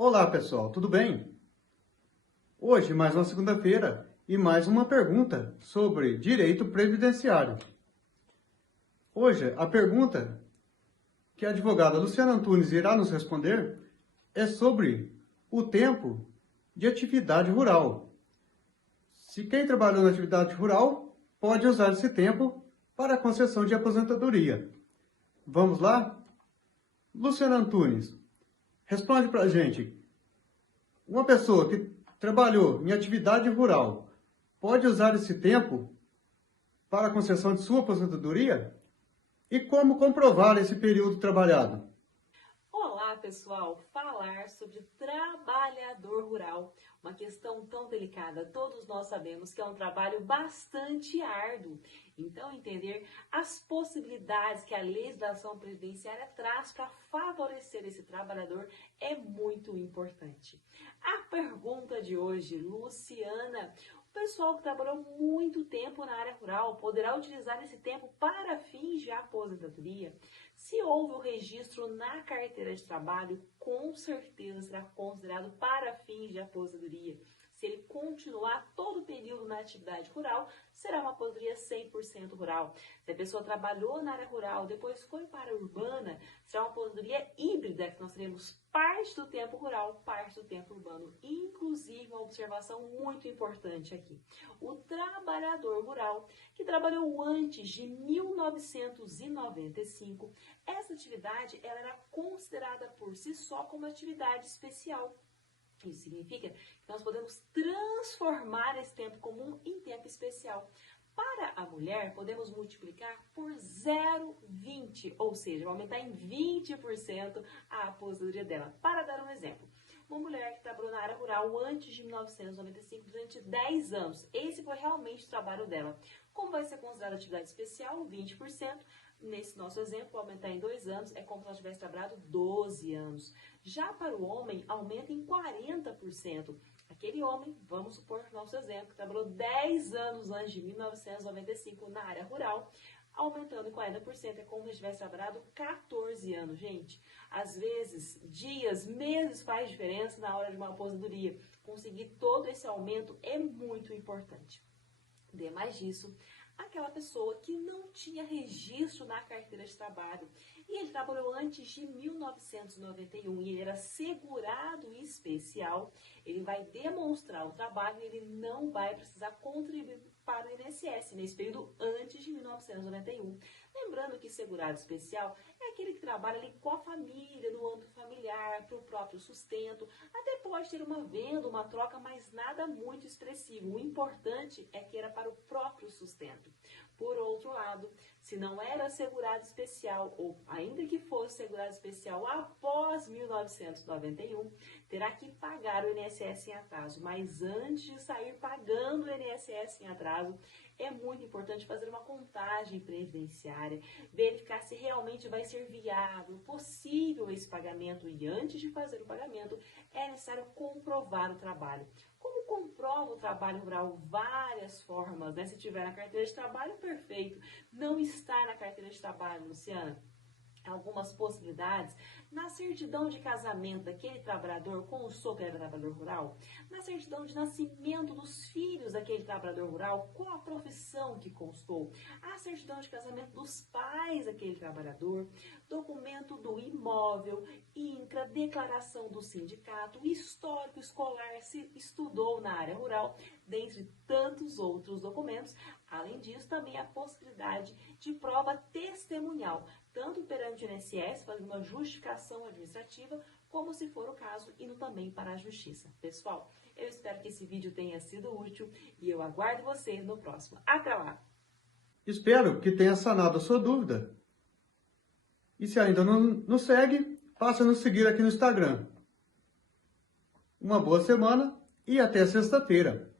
Olá pessoal, tudo bem? Hoje, mais uma segunda-feira e mais uma pergunta sobre direito previdenciário. Hoje, a pergunta que a advogada Luciana Antunes irá nos responder é sobre o tempo de atividade rural. Se quem trabalhou na atividade rural pode usar esse tempo para a concessão de aposentadoria. Vamos lá? Luciana Antunes, responde para a gente. Uma pessoa que trabalhou em atividade rural pode usar esse tempo para a concessão de sua aposentadoria? E como comprovar esse período trabalhado? Olá, pessoal! Falar sobre trabalhador rural, uma questão tão delicada. Todos nós sabemos que é um trabalho bastante árduo. Então, entender as possibilidades que a legislação previdenciária traz para favorecer esse trabalhador é muito importante. A pergunta de hoje, Luciana: o pessoal que trabalhou muito tempo na área rural poderá utilizar esse tempo para fins de aposentadoria? Se houve o registro na carteira de trabalho, com certeza será considerado para fins de aposentadoria. Se ele continuar todo o período na atividade rural, será uma aposentadoria 100% rural. Se a pessoa trabalhou na área rural, depois foi para a urbana, será uma aposentadoria híbrida, que nós teremos parte do tempo rural, parte do tempo urbano. Inclusive, uma observação muito importante aqui. O trabalhador rural que trabalhou antes de 1995, essa atividade ela era considerada por si só como atividade especial. Isso significa que nós podemos transformar esse tempo comum em tempo especial. Para a mulher, podemos multiplicar por 0,20, ou seja, aumentar em 20% a aposentadoria dela. Para dar um exemplo, uma mulher que trabalhou na área rural antes de 1995 durante 10 anos, esse foi realmente o trabalho dela. Como vai ser considerada atividade especial? 20%. Nesse nosso exemplo, aumentar em 2 anos é como se ela tivesse trabalhado 12 anos. Já para o homem, aumenta em 40%. Aquele homem, vamos supor nosso exemplo, que trabalhou 10 anos antes de 1995 na área rural, aumentando em 40%, é como se tivesse trabalhado 14 anos, gente. Às vezes, dias, meses faz diferença na hora de uma aposentadoria. Conseguir todo esse aumento é muito importante. Demais disso, aquela pessoa que não tinha registro na carteira de trabalho e ele trabalhou antes de 1991 e ele era segurado especial, ele vai demonstrar o trabalho e ele não vai precisar contribuir para o INSS nesse período antes de 1991. Lembrando que segurado especial é aquele que trabalha ali com a família, no âmbito familiar, para o próprio sustento. Até pode ter uma venda, uma troca, mas nada muito expressivo. O importante é que era para o próprio sustento. Por outro lado, se não era segurado especial, ou ainda que fosse segurado especial após 1991, terá que pagar o INSS em atraso. Mas antes de sair pagando o INSS em atraso, é muito importante fazer uma contagem previdenciária, verificar se realmente vai ser viável, possível esse pagamento, e antes de fazer o pagamento, é necessário comprovar o trabalho. Como comprova o trabalho rural? Várias formas, né? Se tiver na carteira de trabalho, perfeito. Não está na carteira de trabalho, Luciana? Algumas possibilidades: na certidão de casamento daquele trabalhador com o sogro que era trabalhador rural, na certidão de nascimento dos filhos daquele trabalhador rural, qual a profissão que constou, a certidão de casamento dos pais daquele trabalhador, documento do imóvel, INCRA, declaração do sindicato, histórico escolar, se estudou na área rural, dentre tantos outros documentos. Além disso, também a possibilidade de prova testemunhal, tanto perante o INSS, fazendo uma justificação administrativa, como, se for o caso, indo também para a Justiça. Pessoal, eu espero que esse vídeo tenha sido útil e eu aguardo você no próximo. Até lá! Espero que tenha sanado a sua dúvida. E se ainda não nos segue, passa a nos seguir aqui no Instagram. Uma boa semana e até sexta-feira.